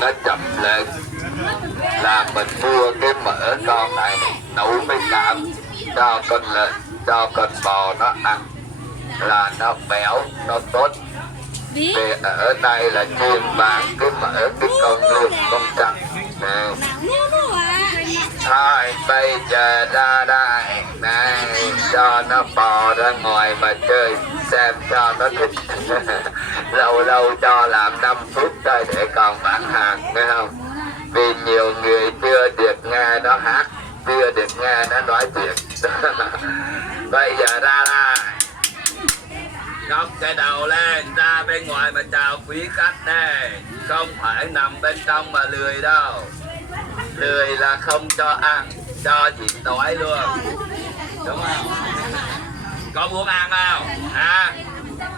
nó chậm lên là mình mua cái mỡ con này nấu với cám cho con lợn, cho con bò nó ăn là nó béo, nó tốt. Thì ở đây là chuyên bán cái mỡ cái con lươn, con trắng này. Thôi bây giờ ra đây này cho nó bò ra ngoài mà chơi xem cho nó thích. Lâu lâu cho làm 5 phút thôi để còn bán hàng, nghe không? Vì nhiều người chưa được nghe nó hát, chưa được nghe nó nói chuyện. Bây giờ ra đây, ngóc cái đầu lên ra bên ngoài mà chào quý khách đây. Không phải nằm bên trong mà lười đâu. Lười là không cho ăn, cho nhịn đói luôn. Đúng không? Có muốn ăn không? À,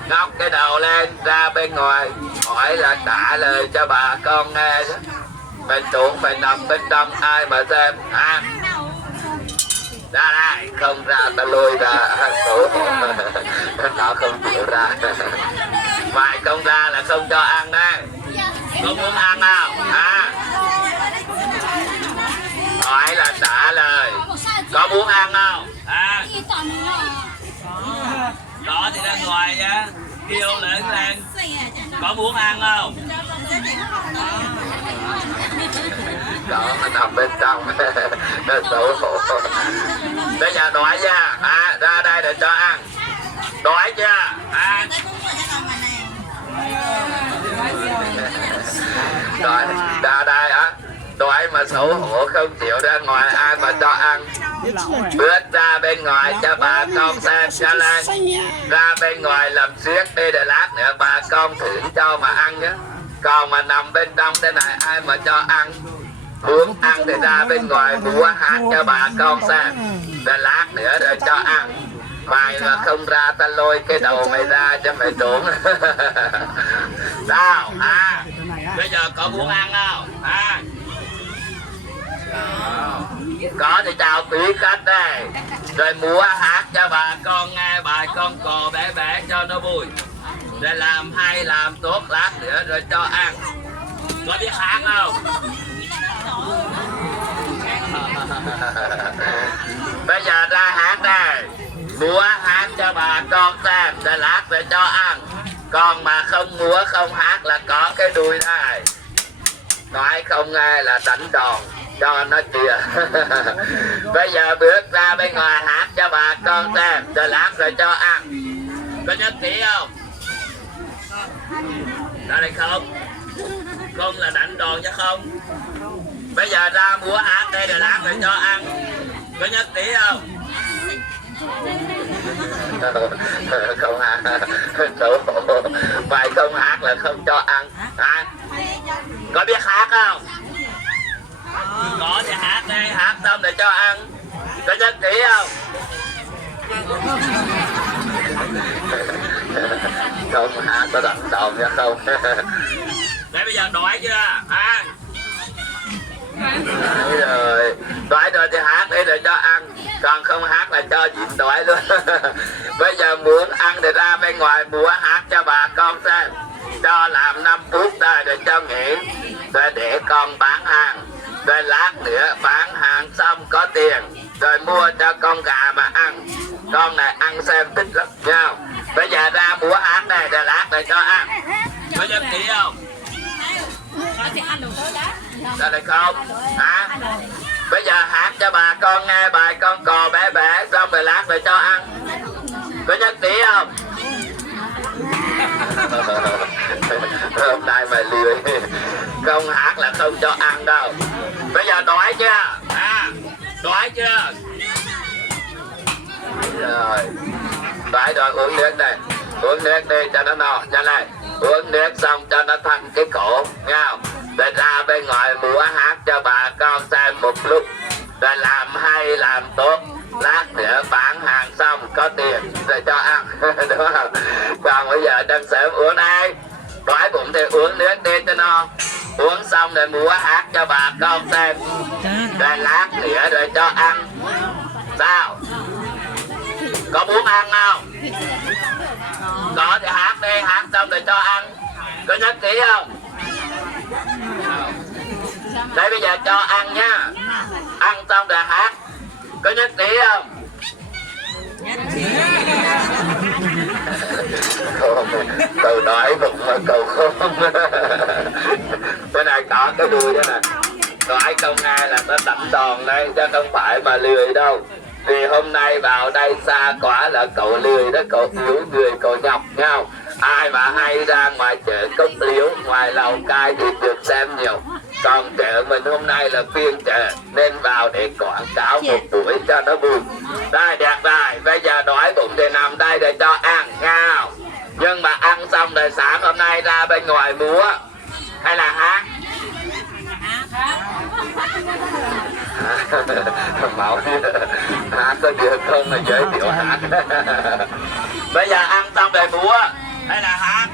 ngóc cái đầu lên ra bên ngoài, hỏi là trả lời cho bà con nghe đó. Mình tưởng phải nằm bên trong ai mà xem. À, ra đây, không ra ta lôi ra. Nó không chịu ra. Mày không ra là không cho ăn đấy. Có muốn ăn không? À, hỏi là trả lời. Có muốn ăn không? À, đó thì ra ngoài nha. Kêu lên lên. Có muốn ăn không? Đó, nó nằm bên trong. Nó xấu hổ. Bây giờ đói nha. À, ra đây để cho ăn. Đói chưa? À, đói, ra đây hả? Đói mà xấu hổ không chịu ra ngoài ai mà cho ăn. Bước ra bên ngoài cho bà con xem cho lên. Ra bên ngoài làm xiếc đi để lát nữa bà con thử cho mà ăn nhé. Còn mà nằm bên trong thế này ai mà cho ăn. Muốn ăn thì ra bên ngoài múa hát cho bà con xem. Để lát nữa rồi cho ăn. Mày mà không ra ta lôi cái đầu mày ra cho mày trốn. Sao? À, bây giờ có muốn ăn không? À, có thì chào quý khách đây. Rồi múa hát cho bà con nghe bài con cò bé bé cho nó vui. Rồi làm hay làm tốt lát nữa rồi cho ăn. Có biết hát không? Bây giờ ra hát đây. Múa hát cho bà con xem. Rồi lát rồi cho ăn. Còn mà không múa không hát là có cái đuôi đây. Nói không nghe là đánh đòn cho nó kìa. Bây giờ bước ra bên ngoài hát cho bà con xem. Rồi lát rồi cho ăn. Có nhất trí không? Ra đây không? Không là đánh đòn chứ không? Bây giờ ra múa hát đây rồi lát rồi cho ăn. Có nhất trí không? Không hát. Xấu hổ. Mày không hát là không cho ăn. À, có biết hát không? Có thì hát đây, hát xong để cho ăn. Có nhất trí không? Không hát có đánh đòn nha không? Đấy bây giờ đói chưa? À, rồi đói rồi thì hát đi để cho ăn. Còn không hát là cho nhịn đói luôn. Bây giờ muốn ăn thì ra bên ngoài múa hát cho bà con xem. Cho làm 5 phút thôi để cho nghỉ. Rồi để con bán hàng. Rồi lát nữa bán hàng xong có tiền. Rồi mua cho con gà mà ăn. Con này ăn xem thích lắm nha. Bây giờ ra múa hát này rồi lát để cho ăn. Có nhất trí không? Ra đây không? À, bây giờ hát cho bà con nghe bài con cò bé bé xong rồi lát rồi cho ăn. Có nhất trí không? Hôm nay mày lười. Không hát là không cho ăn đâu. Bây giờ đói chưa? À, đói chưa? Rồi, đói rồi uống nước đây. Uống nước đi cho nó no, cho này. Uống nước xong cho nó thanh cái cổ, nghe không? Rồi ra bên ngoài múa hát cho bà con xem một lúc. Rồi làm hay làm tốt. Lát nữa bán hàng xong có tiền rồi cho ăn. Đúng không? Còn bây giờ đang sớm uống đây. Đói bụng thì uống nước đi cho no. Uống xong rồi múa hát cho bà con xem. Rồi lát nữa rồi cho ăn. Sao? Có muốn ăn không? Có thì hát đi, hát xong rồi cho ăn. Có nhất trí không? Đây bây giờ cho ăn nha. Ăn xong rồi hát. Có nhất trí không? Không, cậu nói bụng mà cậu không. Cái này có cái đuôi đó nè. Nói không nghe là nó đánh đòn đây, chứ không phải mà lười đâu. Vì hôm nay vào đây xa quá là cậu lười đó, cậu yếu người, cậu nhọc nhau. Ai mà hay ra ngoài chợ Cốc Liếu, ngoài Lào Cai thì được xem nhiều. Còn chợ mình hôm nay là phiên chợ nên vào để quảng cáo một buổi cho nó vui. Đây đẹp rồi, bây giờ đói bụng thì nằm đây để cho ăn nha. Nhưng mà ăn xong rồi sáng hôm nay ra bên ngoài múa hay là hát? Máu hát có được không là giới thiệu hát. Bây giờ ăn xong rồi múa hay là hát?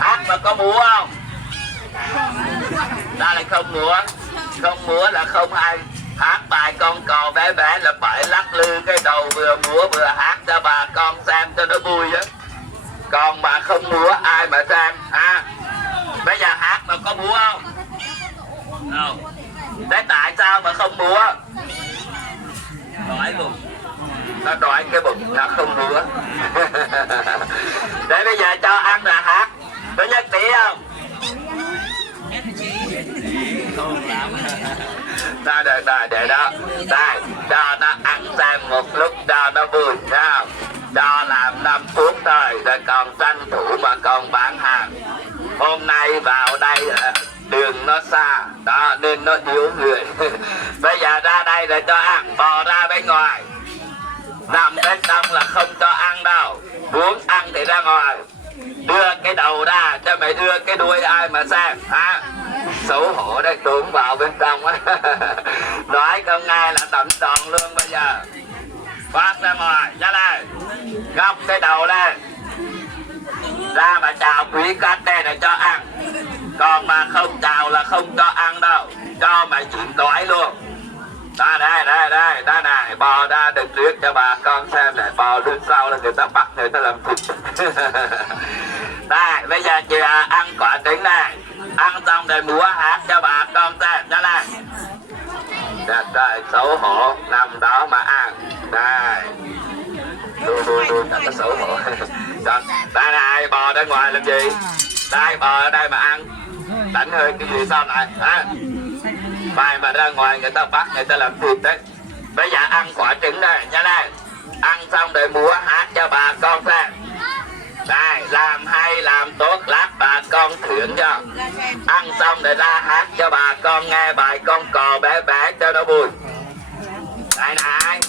Hát mà có múa không? Ta lại không múa. Không múa là không hay. Hát bài con cò bé bé là phải lắc lư cái đầu vừa múa vừa hát cho bà con xem cho nó vui á. Còn mà không múa ai mà xem ha. Bây giờ hát mà có múa không? Không. Thế tại sao mà không múa? Đói bụng. Nó đói cái bụng nó không múa. Để bây giờ cho ăn là hát. Có nhất trí không? Không lắm. Đây đây đây để đó. Đây cho nó ăn xem một lúc cho nó vui nha. Cho làm 5 phút thôi rồi còn tranh thủ mà còn bán hàng. Hôm nay vào đây đường nó xa đó nên nó yếu người. Bây giờ ra đây để cho ăn, bò ra bên ngoài. Nằm bên trong là không cho ăn đâu. Muốn ăn thì ra ngoài. Đưa cái đầu ra cho mày đưa cái đuôi ai mà xem hả? Xấu hổ đấy, trốn vào bên trong á. Nói không nghe là tẩm tròn luôn bây giờ. Phát ra ngoài, ra đây. Góc cái đầu lên. Ra mà chào quý khách đây để cho ăn. Còn mà không chào là không cho ăn đâu. Cho mày chuyển đói luôn. Đây đây đây đây đây này, bò ra được trước cho bà con xem này, bò đứng sau là người ta bắt người ta làm thịt. Đây bây giờ chị ăn quả trứng này, ăn xong rồi múa hát cho bà con xem cho này. Trời xấu hổ nằm đó mà ăn. Đây đuôi thật là xấu hổ. Đây này, bò ra ngoài làm gì? Đây bò ở đây mà ăn. Đánh hơi cái gì sao này hả? Bài mà ra ngoài người ta bắt người ta làm thịt đấy. Bây giờ ăn quả trứng đây nha đây. Ăn xong rồi múa hát cho bà con xem. Đây làm hay làm tốt lát bà con thưởng cho. Ăn xong rồi ra hát cho bà con nghe bài con cò bé bé cho nó vui. Đây này.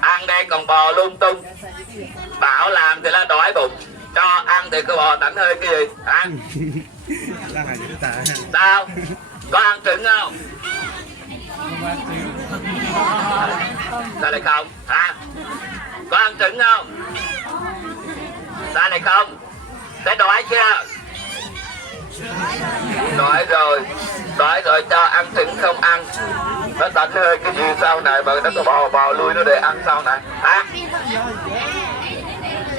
Ăn đây còn bò lung tung. Bảo làm thì là đói bụng. Cho ăn thì cái bò đánh hơi cái gì hả? Sao? Có ăn trứng không? Sao lại không? Hả? Có ăn trứng không? Sao lại không? Thế đói chưa? Đói rồi cho ăn trứng không ăn. Nó đánh hơi cái gì sau này mà nó có bò lui nó để ăn sau này hả?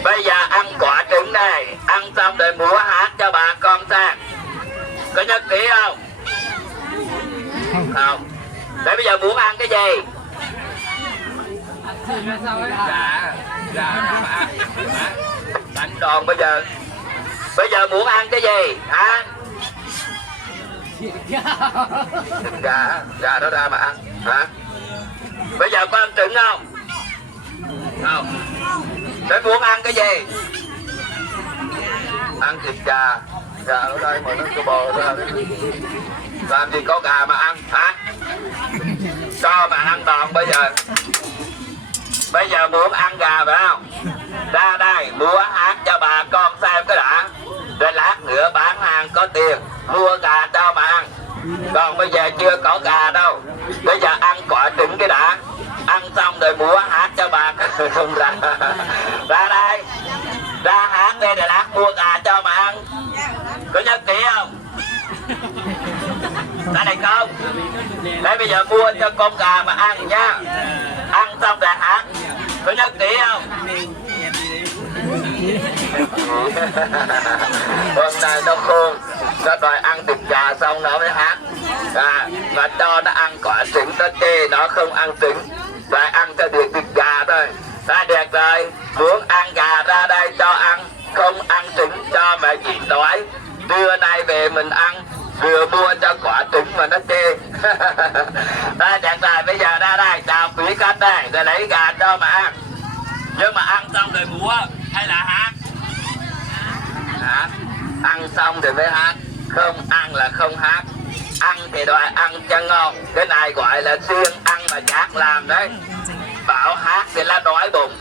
Bây giờ ăn quả trứng này, ăn xong rồi múa hát cho bà con xem. Có nhất trí không? Không. Để bây giờ muốn ăn cái gì? Đánh đòn bây giờ. Bây giờ muốn ăn cái gì hả? Gà đó ra mà ăn hả? Bây giờ có ăn trứng không? Không. Để muốn ăn cái gì? Ăn thịt gà. Gà ở đây mà nó có bò ra. Làm gì có gà mà ăn hả? Cho mà ăn đòn bây giờ. Bây giờ muốn ăn gà phải không? Ra đây múa hát cho bà con xem cái đã. Rồi lát nữa bán hàng có tiền mua gà cho mà ăn. Còn bây giờ chưa có gà đâu. Bây giờ ăn quả trứng cái đã. Ăn xong rồi múa hát cho bà không ra. Ra đây. Ra hát đây rồi lát mua gà cho mà ăn. Có nhất trí không? Ra này không? Đây bây giờ mua cho con gà mà ăn nha. Ăn xong rồi hát. Có nhất trí không? Hôm nay nó khôn. nó đòi ăn thịt gà xong nó mới hát. Mà cho nó ăn quả trứng, nó chê nó không ăn trứng, phải ăn cho được thịt gà thôi. Ta đẹp rồi, muốn ăn gà ra đây cho ăn, không ăn trứng cho mẹ chị đói. Trưa nay về mình ăn, vừa mua cho quả trứng mà nó chê. Ta đẹp rồi, bây giờ ra đây chào quý khách đây, rồi lấy gà cho mà ăn. Nhưng mà ăn xong rồi múa hay là hát? Ăn xong thì mới hát, không ăn là không hát. Ăn thì đòi ăn cho ngon, cái này gọi là riêng ăn mà giác làm đấy. Bảo hát thì là đói bụng,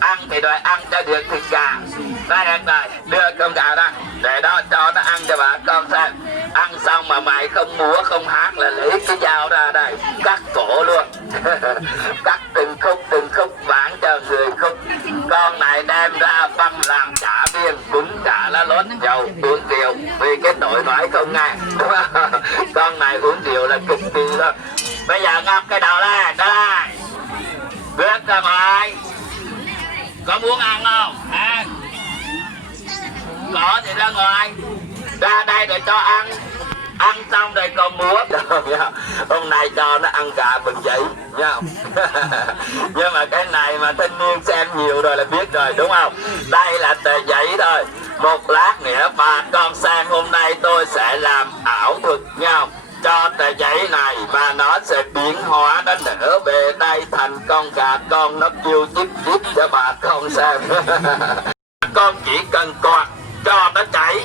ăn thì đòi ăn cho được thịt gà. Đây em rồi, đưa con gà ra để đó cho nó ăn cho bà con xem. Ăn xong mà mày không múa không hát là lấy cái dao ra đây cắt cổ luôn. Cắt từng khúc vãn cho người khúc. Con này đem ra băm làm chả biên, cũng chả lá lốt dầu uống rượu vì cái tội nói không nghe. Con này uống rượu là cực kỳ luôn. Bây giờ ngọc cái đầu ra đây, bước ra ngoài. Có muốn ăn không? Ăn. Có thì ra ngoài, ra đây để cho ăn. Ăn xong rồi còn múa. Hôm nay cho nó ăn gà bằng giấy nha. Nhưng mà cái này mà thanh niên xem nhiều rồi là biết rồi đúng không? Đây là tờ giấy thôi. Một lát nữa bà con xem, hôm nay tôi sẽ làm ảo thuật nha, cho tờ giấy này và nó sẽ biến hóa, nó nở về đây thành con gà con, nó kêu chip chip cho bà con xem. Con chỉ cần quạt cho nó chảy,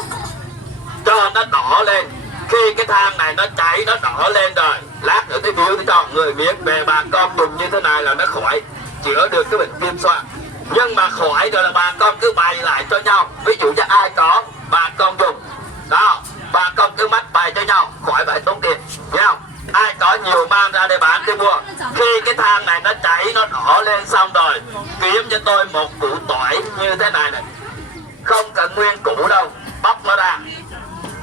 cho nó đỏ lên. Khi cái than này nó chảy, nó đỏ lên rồi, lát nữa cái biếu cho người miếng về bà con dùng như thế này là nó khỏi, chữa được cái bệnh viêm xoang. Nhưng mà khỏi rồi là bà con cứ bày lại cho nhau. Ví dụ như ai có bà con dùng đó, bà con cứ mách bày cho nhau, khỏi phải tốn tiền nha. Ai có nhiều mang ra để bán đi mua. Khi cái than này nó chảy, nó đỏ lên xong rồi, kiếm cho tôi một củ tỏi như thế này này, không cần nguyên củ đâu, bóc nó ra,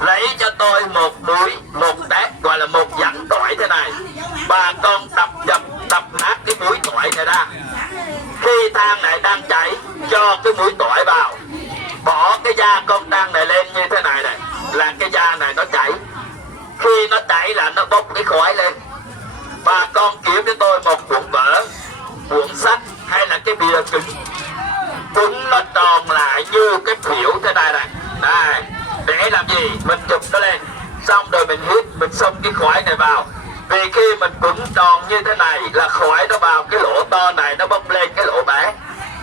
lấy cho tôi một mũi, một tép, gọi là một dặn tỏi thế này. Bà con đập nát cái mũi tỏi này ra. Khi than này đang chảy, cho cái mũi tỏi vào, bỏ cái da con than này lên như thế này này, là cái da này nó chảy. Khi nó chảy là nó bốc cái khói lên. Bà con kiếm cho tôi một cuộn vở, cuộn sắt hay là cái bìa cứng, cứng nó tròn lại như cái phiểu thế này này. Đây, để làm gì? Mình chụp nó lên, xong rồi mình hít, mình xông cái khói này vào. Vì khi mình cứng tròn như thế này là khói nó vào cái lỗ to này, nó bốc lên cái lỗ bé.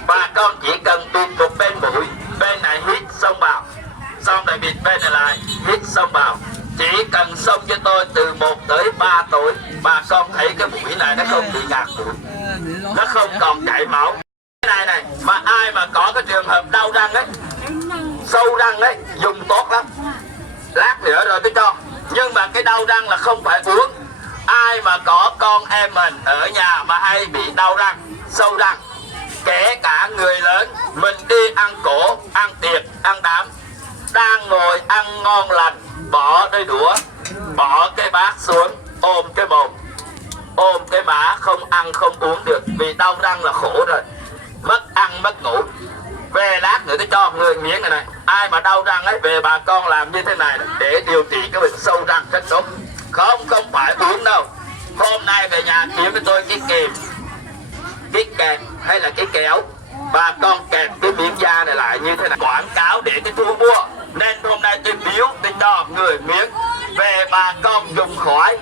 Bà con chỉ cần bịt một bên mũi, bên này hít xông vào, xong rồi bịt bên này lại, hít xông vào. Chỉ cần xông cho tôi từ 1 tới 3 tuổi, bà con thấy cái mũi này nó không bị ngạt mũi, nó không còn chảy máu. Cái này này, mà ai mà có cái trường hợp đau răng ấy, sâu răng ấy, dùng tốt lắm. Lát nữa rồi tôi cho. Nhưng mà cái đau răng là không phải uống. Ai mà có con em mình ở nhà mà hay bị đau răng, sâu răng, kể cả người lớn, mình đi ăn cổ, ăn tiệc, ăn đám, đang ngồi ăn ngon lành, bỏ đôi đũa, bỏ cái bát xuống, ôm cái mồm, ôm cái má, không ăn không uống được. Vì đau răng là khổ rồi, mất ăn mất ngủ. Về lát nữa tôi cho người miếng này này. Ai mà đau răng ấy, về bà con làm như thế này để điều trị cái bệnh sâu răng rất tốt. Không phải uống đâu. Hôm nay về nhà kiếm với tôi cái kìm, cái kẹp hay là cái kéo, bà con kẹp cái miếng da này lại như thế này, quảng cáo để cái thu mua. Nên hôm nay tôi biếu, tôi cho người miếng về bà con dùng khỏi.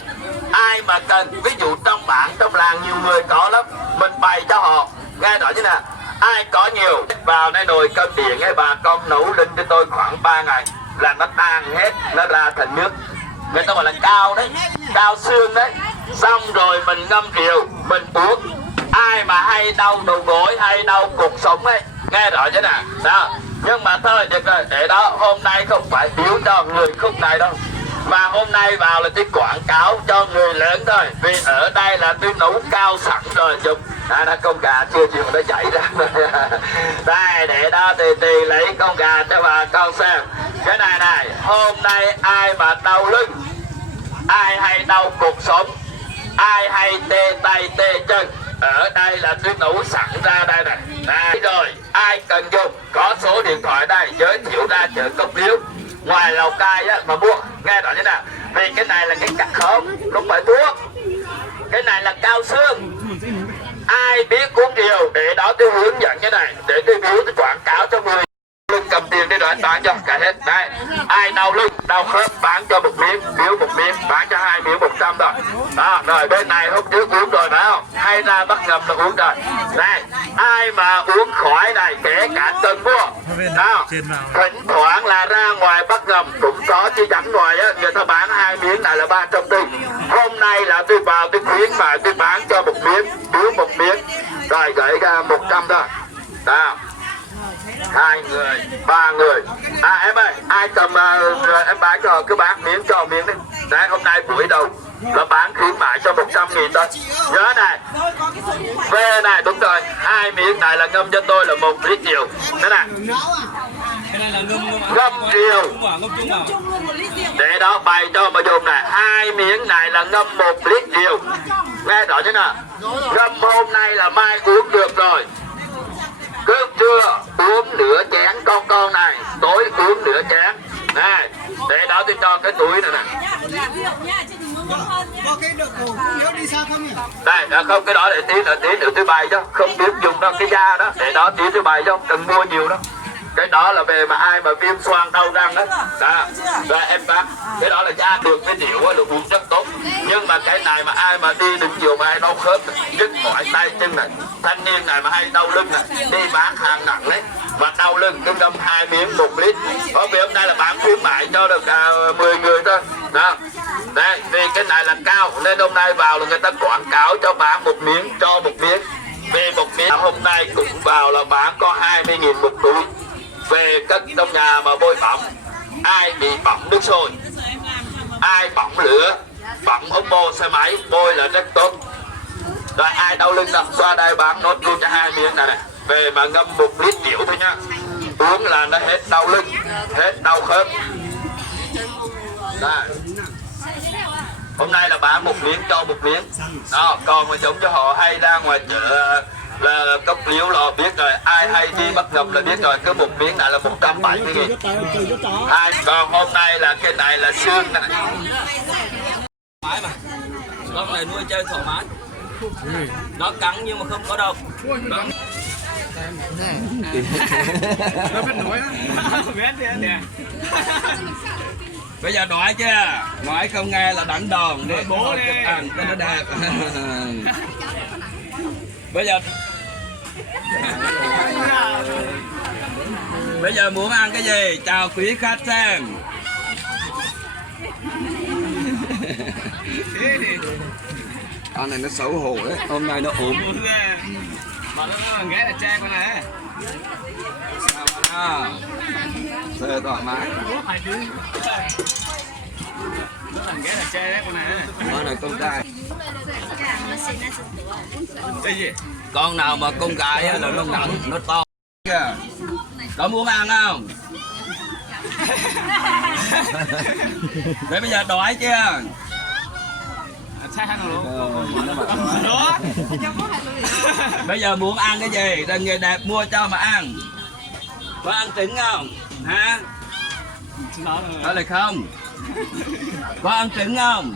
Ai mà cần, ví dụ trong bản, trong làng nhiều người có lắm, mình bày cho họ nghe rõ chứ nè. Ai có nhiều vào đây nồi cơm điện ấy, bà con nấu lên cho tôi khoảng 3 ngày là nó tan hết, nó ra thành nước. Người ta gọi là cao đấy, cao xương đấy. Xong rồi mình ngâm rượu, mình uống. Ai mà hay đau đầu gối hay đau cột sống ấy, nghe rõ chứ nè đó. Nhưng mà thôi được rồi, để đó hôm nay không phải biếu cho người khúc này đâu, mà hôm nay vào là tôi quảng cáo cho người lớn thôi. Vì ở đây là tôi nấu cao sẵn rồi chụp. Nó con gà chưa chịu nó chạy ra. Đây để đó thì lấy con gà cho bà con xem. Cái này này, hôm nay ai mà đau lưng, ai hay đau cột sống, ai hay tê tay tê chân, ở đây là tôi nấu sẵn ra đây này. Đây rồi, ai cần dùng có số điện thoại đây, giới thiệu ra chợ Cốc Liếu. ngoài Lào Cai á mà mua, nghe rõ như nào, vì cái này là cái cắt khóm không phải thuốc, cái này là cao xương. Ai biết uống rượu để đó tôi hướng dẫn cái này, để tôi biếu tôi quảng cáo cho người lưng cầm tiền đi rồi bán cho cả hết. Đây, ai đau lưng đau khớp bán cho một miếng, biếu một miếng, bán cho 2 miếng 100 rồi. Đó, rồi bên này hôm trước uống rồi phải không, hay ra bắt ngầm là uống rồi. Đây, ai mà uống khỏi này kể cả cân mua đó, thỉnh thoảng là ra ngoài bắt ngầm cũng có, chứ dẫn ngoài á người ta bán 2 miếng này là 340. Hôm nay là tôi vào tôi khuyến mại tôi bán cho một miếng, biếu một miếng, rồi gửi ra 100 thôi. Đó, 2 người, 3 người. Em ơi, ai cầm em bán cho cứ bán miếng cho miếng đi. Đấy, hôm nay buổi đầu là bán khuyến mại cho 100.000 thôi. Nhớ này, về này đúng rồi, 2 miếng này là ngâm cho tôi là 1 lít rượu. Thế này, ngâm rượu để đó bày cho mà dùng này, 2 miếng này là ngâm 1 lít rượu. Nghe rõ chứ nào, ngâm hôm nay là mai uống được rồi. Cơm trưa uống nửa chén con này, tối uống nửa chén này, để đó tôi cho cái túi này nè. Đây, không cái đó để tí nữa tôi bày cho, không biết dùng đâu cái da đó, để đó tí tôi bày cho, cần mua nhiều đó. Cái đó là về mà ai mà viêm xoang đau răng đó, rồi em bác, cái đó là da được cái điệu là uống rất tốt. Nhưng mà cái này mà ai mà đi đứng nhiều mà ai đau khớp, nhức mỏi tay chân này, thanh niên này mà hay đau lưng này, đi bán hàng nặng đấy, mà đau lưng cứ ngâm 2 miếng 1 lít. Có vì hôm nay là bán khuyến mại cho được 10 người thôi. Đó. Đây, vì cái này là cao nên hôm nay vào là người ta quảng cáo cho bán 1 miếng, cho 1 miếng. Về 1 miếng hôm nay cũng vào là bán có 20.000 một túi. Về cất trong nhà mà bôi bỏng, ai bị bỏng nước sôi, ai bỏng lửa, bỏng ống bô xe máy, bôi là rất tốt. Rồi ai đau lưng đặt qua đây bán nốt luôn cho 2 miếng này này. Về mà ngâm 1 lít rượu thôi nhá, uống là nó hết đau lưng, hết đau khớp. Đây. Hôm nay là bán 1 miếng cho 1 miếng. Đó, còn mà giống cho họ hay ra ngoài chợ là cấp liếu lo biết rồi, ai hay đi bắt ngầm là biết rồi, cứ 1 miếng này là 170.000. Còn hôm nay là cái này là xương này. Mãi mà con này nuôi chơi thoải mái, nó cắn nhưng mà không có đâu. Bây giờ nói chứ, nói không nghe là đánh đòn đi, bố đi ăn cái nó đẹp. Bây giờ muốn ăn cái gì? Chào quý khách xem. Con này nó xấu hổ đấy, hôm nay nó ốm. Mà nó ghé là che con này. Sao giờ thoải mái. Ghé là che đấy con này. Con này con trai. Cái gì? Con nào mà con gái là nó nặng, nó to. Có muốn ăn không? Thế bây giờ đói chưa? Bây giờ muốn ăn cái gì? Đừng người đẹp mua cho mà ăn. Có ăn trứng không? Hả? Có lại không? Có ăn trứng không?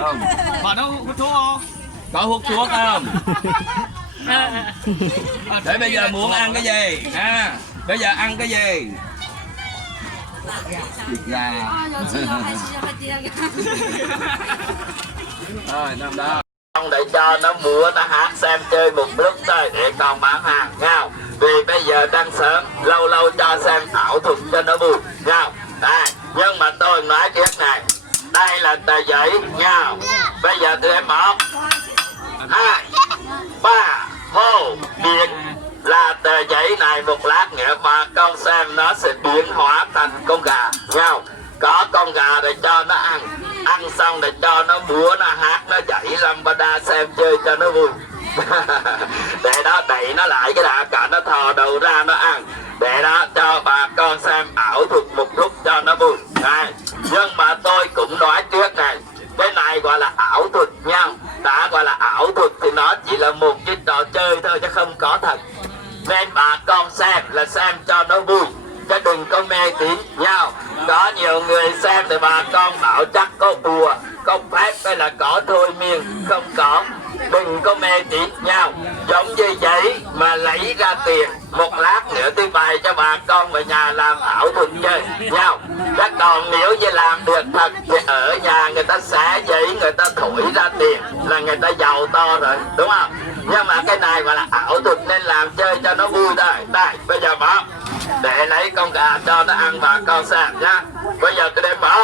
Không. Bà nó hút thuốc không? Có hút thuốc không? Để bây giờ muốn ăn cái gì? Ha? Bây giờ ăn cái gì? Thịt gà. Rồi, nằm đó. Không để cho nó múa, nó hát xem chơi một lúc thôi để còn bán hàng nhau. Vì bây giờ đang sớm, lâu lâu cho xem ảo thuật cho nó vui nhau. Đây, nhưng mà tôi nói trước này, đây là tờ giấy nhau. Bây giờ tụi em 1, 2, 3 hô biến là tờ giấy này một lát nữa mà con xem nó sẽ biến hóa thành con gà nhau. Có con gà để cho nó ăn, ăn xong để cho nó múa, nó hát, nó nhảy lambada xem chơi cho nó vui. Để đó đẩy nó lại cái đã, cả nó thò đầu ra nó ăn, để đó cho bà con xem ảo thuật một lúc cho nó vui. Này, nhưng mà tôi cũng nói trước này, cái này gọi là ảo thuật nha. Đã gọi là ảo thuật thì nó chỉ là một cái trò chơi thôi chứ không có thật. Nên bà con xem là xem cho nó vui, chứ chứ đừng có mê tín nhau. Có nhiều người xem thì bà con bảo chắc có bùa, có phép hay là có thôi miên, không có. Đừng có mê tín nhau. Giống như vậy mà lấy ra tiền, một lát nữa tôi bày cho bà con về nhà làm ảo thuật chơi nhau. Các còn nếu như làm được thật thì ở nhà người ta xả giấy, người ta thổi ra tiền là người ta giàu to rồi, đúng không? Nhưng mà cái này gọi là ảo thuật nên làm chơi cho nó vui thôi. Đây, bây giờ bỏ để lấy con gà cho nó ăn bà con xem nhá. Bây giờ tôi đem bỏ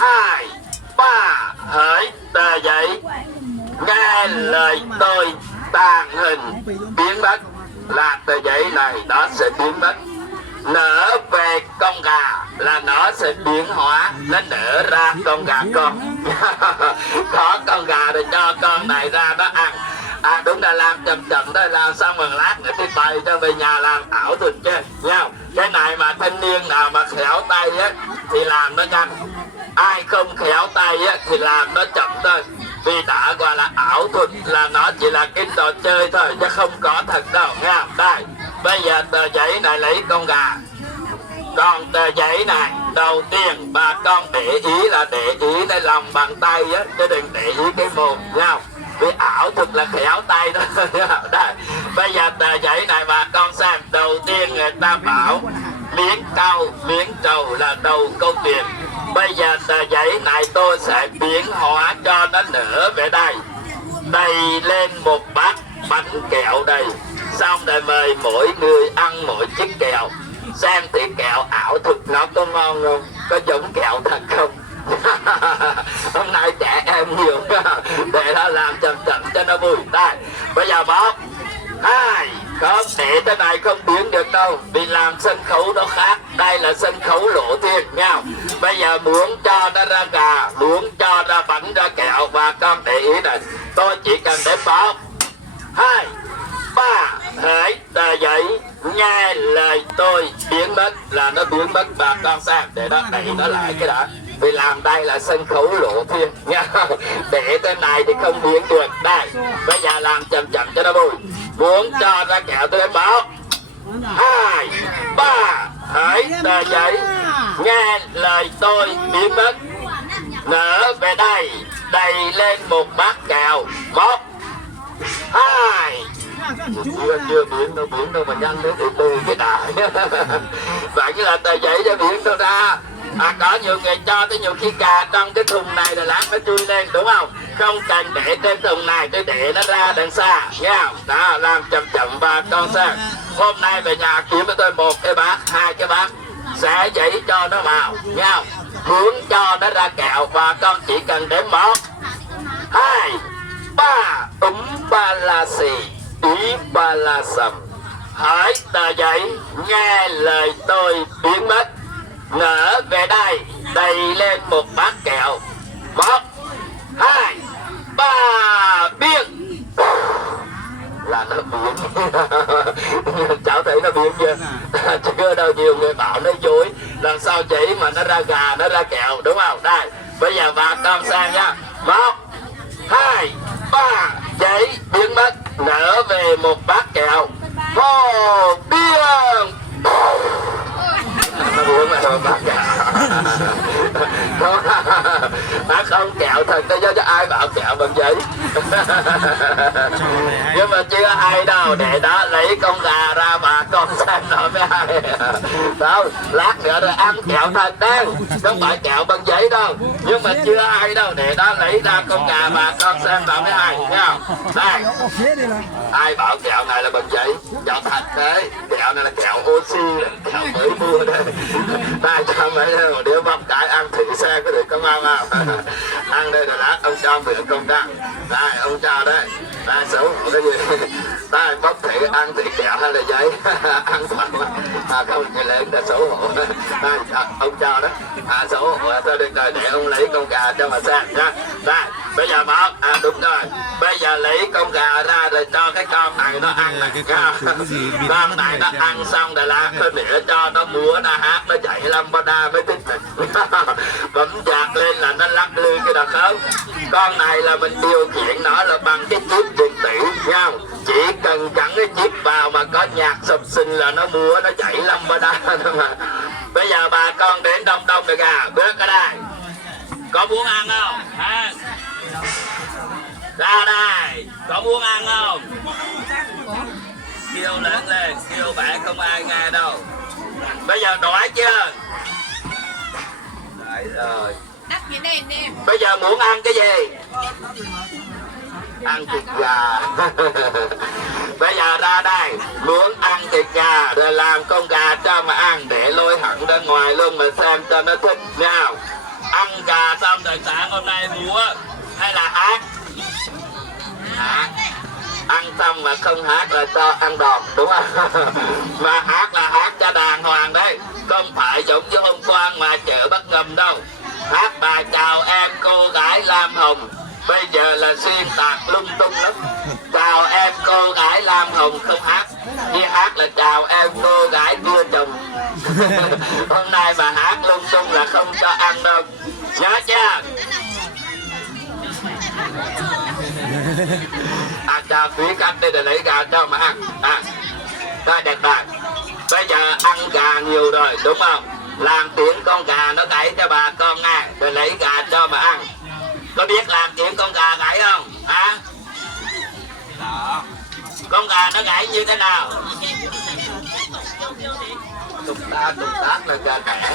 2, 3 hỡi tờ giấy, nghe lời tôi tàn hình biến mất, là tờ giấy này nó sẽ biến mất. Nở về con gà là nó sẽ biến hóa, nó nở ra con gà con. Có con gà rồi cho con này ra nó ăn. Đúng là làm chậm chậm thôi, làm xong một lát nữa thì bày cho về nhà làm ảo thuật chơi nhau. Cái này mà thanh niên nào mà khéo tay á thì làm nó nhanh, ai không khéo tay á thì làm nó chậm thôi. Vì đã gọi là ảo thuật là nó chỉ là cái trò chơi thôi chứ không có thật đâu nha. Đây, bây giờ tờ giấy này lấy con gà. Còn tờ giấy này đầu tiên bà con để ý là để ý cái lòng bàn tay á, chứ đừng để ý cái mồm nhau. Vì ảo thuật là khéo tay đó. Đây, bây giờ tờ giấy này bà con xem. Đầu tiên người ta bảo miếng cau miếng trầu là đầu câu chuyện. Bây giờ tờ giấy này tôi sẽ biến hóa cho nó nở về đây, đầy lên một bát bánh kẹo đây. Xong rồi mời mỗi người ăn mỗi chiếc kẹo. Xem thì kẹo ảo thuật nó có ngon không, có giống kẹo thật không. Hôm nay trẻ em nhiều để nó làm chậm chậm cho nó vui. Đây, bây giờ bóp 2, không để cái này không biến được đâu, vì làm sân khấu nó khác. Đây là sân khấu lộ thiên nhau. Bây giờ muốn cho nó ra gà, muốn cho ra bánh ra kẹo, và con để ý này, tôi chỉ cần đếm bóp 2, 3 hỡi tờ giấy, nghe lời tôi biến mất, là nó biến mất. Bà con xem để nó đẩy nó lại cái đã, vì làm đây là sân khấu lộ thiên nha. Để tên này thì không biến được. Đây, bây giờ làm chậm chậm cho nó vui. Muốn cho ra kẹo tôi đến báo 2, 3 hỡi tờ giấy, nghe lời tôi biến mất, nở về đây, đầy lên một bát kẹo. 1, 2, chưa biến đâu mà nhanh nữa, từ cái đại. Vậy như là tờ giấy cho biến đâu ra. Có nhiều người cho tới nhiều khi cà trong cái thùng này là lát nó chui lên, đúng không? Không cần để trên thùng này, tôi để nó ra đằng xa nha. Đó, làm chậm chậm và con xem. Hôm nay về nhà kiếm cho tôi 1 cái bát, 2 cái bát, xẻ giấy cho nó vào nha. Muốn cho nó ra kẹo và con chỉ cần đếm 1, 2, 3 ba la xì ý ba la sầm. Hỡi tờ giấy, nghe lời tôi biến mất, nở về đây, đầy lên một bát kẹo. 1, 2, 3 biến. Là nó biến. Cháu thấy nó biến chưa? Chưa đâu, nhiều người bảo nó dối, làm sao chỉ mà nó ra gà, nó ra kẹo, đúng không? Đây, bây giờ bà con xem nha. 1, 2, 3 giấy biến mất, nở về một bát kẹo. Hồ biên. Nó muốn mà thôi bác kẹo. Không kẹo thật đó, cho ai bảo kẹo bằng giấy. Nhưng mà chưa hay đâu, để đó lấy con gà ra bà con xem nó mới hay. Đâu, lát nữa rồi ăn kẹo thật đấy, không phải kẹo bằng giấy đâu. Nhưng mà chưa hay đâu, để đó lấy ra con gà bà con xem nó mới hay nha. Đây, ai bảo kẹo này là bằng giấy, kẹo thật đấy. Kẹo này là kẹo oxy, kẹo mới mua đây. Đây cho mấy đứa bắp cải ăn thử xe có được không không? Ăn đây là lát ông cho mượn công ăn. Đây ông cho đấy. Đây xấu hổ cái gì? Đây bắp thử ăn thử kẹo hay là giấy? Ăn thật. Không người lớn là xấu hổ. Đây ông cho đó. Xấu hổ thôi, được rồi, để ông lấy con gà cho mà xem nha. Đây bây giờ bảo đúng rồi, bây giờ lấy con gà ra rồi cho cái con này nó ăn này. Con này nó ăn xong rồi lát nữa cho nó múa, nó hát, nó chạy lambada mới thích này. Bấm chạc lên là nó lắc lư cái đặc không. Con này là mình điều khiển nó là bằng cái chip điện tử nha. chỉ cần cắn cái chip vào mà có nhạc sập sình là nó múa nó chạy lâm ba đa thôi mà. Bây giờ bà con đến đông đông được à, bước ở đây có muốn ăn không hả? Ra đây có muốn ăn không? Kêu lớn lên, kêu bạn không ai nghe đâu. Bây giờ đói chưa? Đấy rồi. Bây giờ muốn ăn cái gì? Ăn thịt gà. Bây giờ ra đây muốn ăn thịt gà rồi làm con gà cho mà ăn, để lôi hẳn ra ngoài luôn mà xem cho nó thích nhau. Ăn gà xong rồi sáng hôm nay múa hay là hát? Hát. Ăn xong mà không hát là cho ăn đòn, đúng không? Mà hát là hát cho đàng hoàng đấy, không phải giống như hôm qua mà chợ Bắt Ngầm đâu. Hát bài chào em cô gái Lam Hồng, bây giờ là xuyên tạc lung tung lắm. Chào em cô gái Lam Hồng không hát, đi hát là chào em cô gái đưa chồng. Hôm nay mà hát lung tung là không cho ăn đâu, nhớ chưa? Cho quý khách đây để lấy gà cho mà ăn. Rồi đẹp bạn. Bây giờ ăn gà nhiều rồi đúng không? Làm tiếng con gà nó gãy cho bà con nghe, rồi lấy gà cho mà ăn. Có biết làm tiếng con gà gãy không? Hả? Đó. Con gà nó gãy như thế nào? Tục tác là gà đẻ.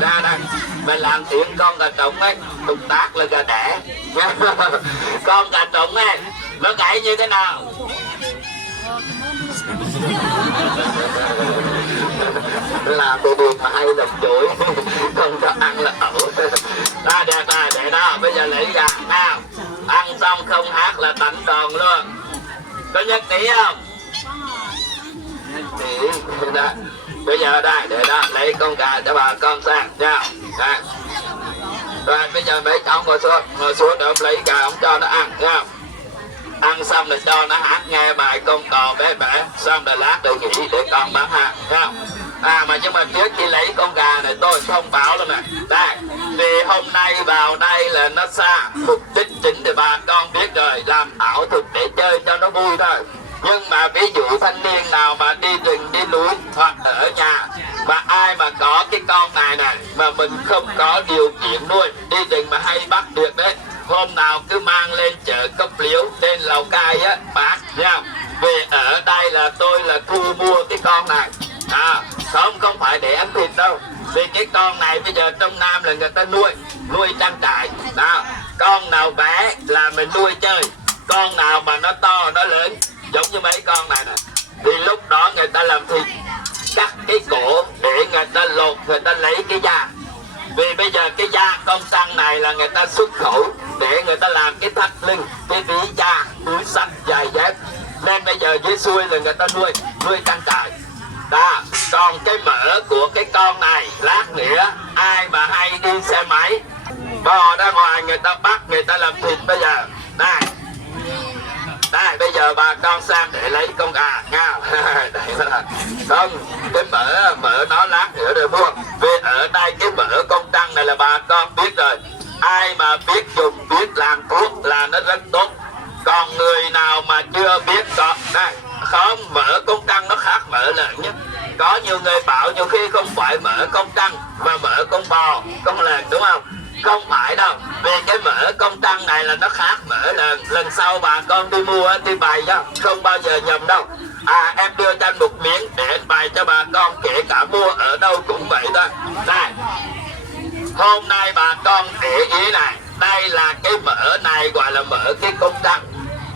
Ra đây mình làm tiếng con gà trống ấy, tục tác là gà đẻ. Con gà trống ấy nó gãy như thế nào? Làm đồ buồn mà hay làm chuỗi, không cho ăn là ẩu. Đó đẹp rồi, để đó bây giờ lấy gà nào. Ăn xong không hát là đánh đòn luôn. Có nhất trí không? Nhất trí. Bây giờ đây để đó lấy con gà cho bà con xem nha. Rồi bây giờ mấy cháu ngồi xuống để ông lấy gà ông cho nó ăn nha. Ăn xong rồi cho nó hát nghe bài con cò bé bé, xong rồi lát rồi nghỉ để con bán hàng nha. Mà nhưng mà trước khi lấy con gà này tôi thông báo luôn nè. Đây, vì hôm nay vào đây là nó xa mục đích chính thì bà con biết rồi, làm ảo thuật để chơi cho nó vui thôi. Nhưng mà ví dụ thanh niên nào mà đi rừng đi núi hoặc ở nhà mà ai mà có cái con này này mà mình không có điều kiện nuôi, đi rừng mà hay bắt được đấy, hôm nào cứ mang lên chợ Cốc Liễu trên Lào Cai á bán nha. Vì ở đây là tôi là thu mua cái con này, không phải để ăn thịt đâu. Vì cái con này bây giờ trong Nam là người ta nuôi trang trại đó. Con nào bé là mình nuôi chơi, con nào mà nó to nó lớn giống như mấy con này nè thì lúc đó người ta làm thịt, cắt cái cổ để người ta lột, người ta lấy cái da. Vì bây giờ cái da con trăng này là người ta xuất khẩu để người ta làm cái thắt lưng, cái ví da, túi xách, giày dép. Nên bây giờ dưới xuôi là người ta nuôi trang trại. Đó, còn cái mỡ của cái con này lát nữa ai mà hay đi xe máy bò ra ngoài người ta bắt người ta làm thịt. Bây giờ đây bây giờ bà con sang để lấy con gà nha. Không, cái mỡ nó lát nữa rồi mua. Vì ở đây cái mỡ con trăng này là bà con biết rồi, ai mà biết dùng biết làm thuốc là nó rất tốt. Còn người nào mà chưa biết có đây không, mỡ con trăng nó khác mỡ lợn nhé. Có nhiều người bảo nhiều khi không phải mỡ con trăng mà mỡ con bò, con lợn, đúng không? Không phải đâu, vì cái mỡ con trăng này là nó khác mỡ lợn. Lần sau bà con đi mua đi bày cho không bao giờ nhầm đâu. Em đưa cho anh một miếng để bày cho bà con, kể cả mua ở đâu cũng vậy thôi. Đây, hôm nay bà con để ý này, đây là cái mỡ này gọi là mỡ cái con trăng.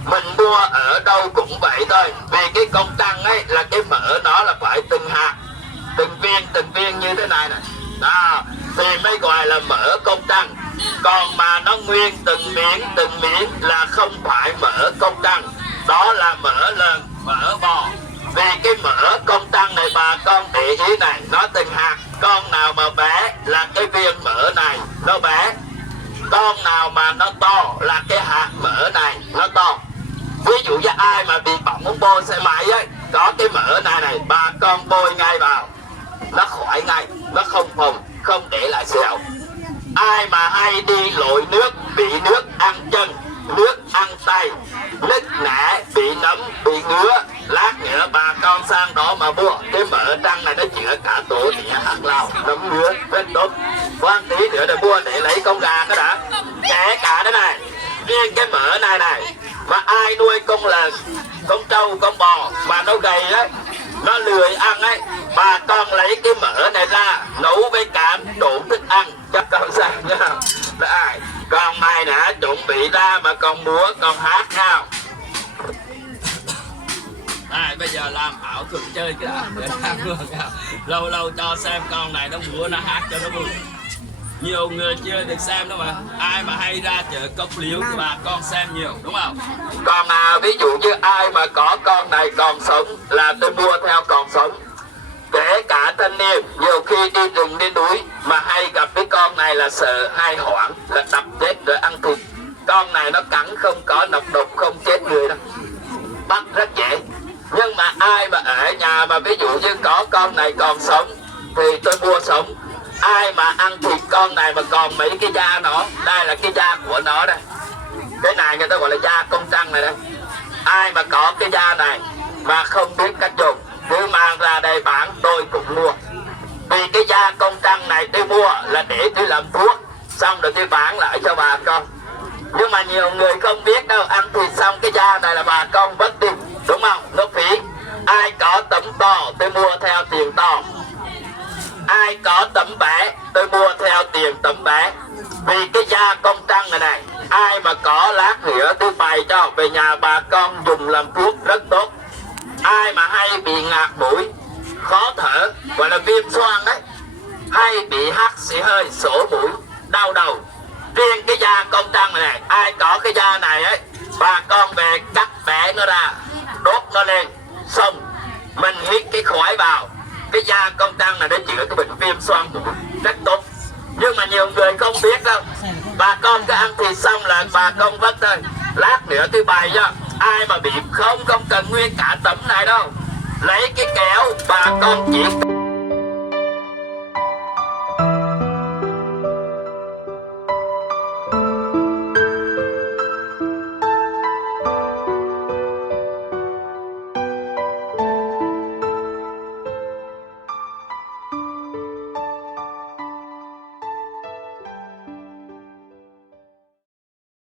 Mình mua ở đâu cũng vậy thôi. Vì cái con trăng ấy là cái mỡ nó là phải từng hạt, từng viên như thế này nè. Đó, thì mới gọi là mỡ con trăng. Còn mà nó nguyên từng miếng là không phải mỡ con trăng. Đó là mỡ lợn, mỡ bò. Vì cái mỡ con trăng này bà con để ý này, nó từng hạt. Con nào mà bé là cái viên mỡ này nó bé, con nào mà nó to là cái hạt mỡ này nó to. Ví dụ như ai mà bị bỏng bôi xe máy ấy, có cái mỡ này bà con bôi ngay vào, nó khỏi ngay, nó không phồng, không để lại sẹo. Ai mà hay đi lội nước, bị nước ăn chân nước ăn tay, nứt nẻ, bị nấm, bị ngứa. Lát nữa bà con sang đó mà mua cái mỡ trăng này nó chữa cả tổ địa hạt lao, nấm ngứa rất tốt. Quan tí nữa để mua để lấy con gà cái đã. Kể cả thế này, riêng cái mỡ này này mà ai nuôi con lợn, con trâu, con bò mà nó gầy ấy, nó lười ăn ấy, bà con lấy cái mỡ này ra nấu với cám trộn thức ăn cho con sang nha. Đấy, còn mày đã chuẩn bị ra mà con múa con hát nào. Đây, bây giờ làm ảo thuật chơi cái đã để làm luôn. Lâu lâu cho xem con này nó múa nó hát cho nó vui. Nhiều người chưa được xem đâu mà. Ai mà hay ra chợ Cốc Liễu thì bà con xem nhiều đúng không? Còn ví dụ như ai mà có con này còn sống là tôi mua theo còn sống. Kể cả thanh niên nhiều khi đi rừng đi núi mà hay gặp cái con này là sợ hay hoảng là đập chết rồi ăn thịt. Con này nó cắn không có nọc độc không chết người đâu, bắt rất dễ. Nhưng mà ai mà ở nhà mà ví dụ như có con này còn sống thì tôi mua sống. Ai mà ăn thịt con này mà còn mấy cái da nó, đây là cái da của nó đây, cái này người ta gọi là da công trăng này đây. Ai mà có cái da này mà không biết cách dùng cứ mang ra đây bán tôi cũng mua. Vì cái da công trăng này tôi mua là để tôi làm thuốc, xong rồi tôi bán lại cho bà con. Nhưng mà nhiều người không biết đâu, ăn thịt xong cái da này là bà con vứt đi, đúng không? Nó phí. Ai có tấm to tôi mua theo tiền to, ai có tấm bé tôi mua theo tiền tấm bé. Vì cái da công trăng này này, ai mà có lát nữa tôi bày cho về nhà bà con dùng làm thuốc rất tốt. Ai mà hay bị ngạt mũi, khó thở, gọi là viêm xoang đấy, hay bị hắt xì hơi, sổ mũi, đau đầu, riêng cái da công trăng này này, ai có cái da này ấy, bà con về cắt bẻ nó ra, đốt nó lên, xong mình hít cái khói vào. Cái da công trăng này nó chữa cái bệnh viêm xoang mũi rất tốt. Nhưng mà nhiều người không biết đâu, bà con cứ ăn thịt xong là bà con vất thôi. Lát nữa tôi bày cho ai mà bị không cần nguyên cả tấm này đâu, lấy cái kéo bà con chỉ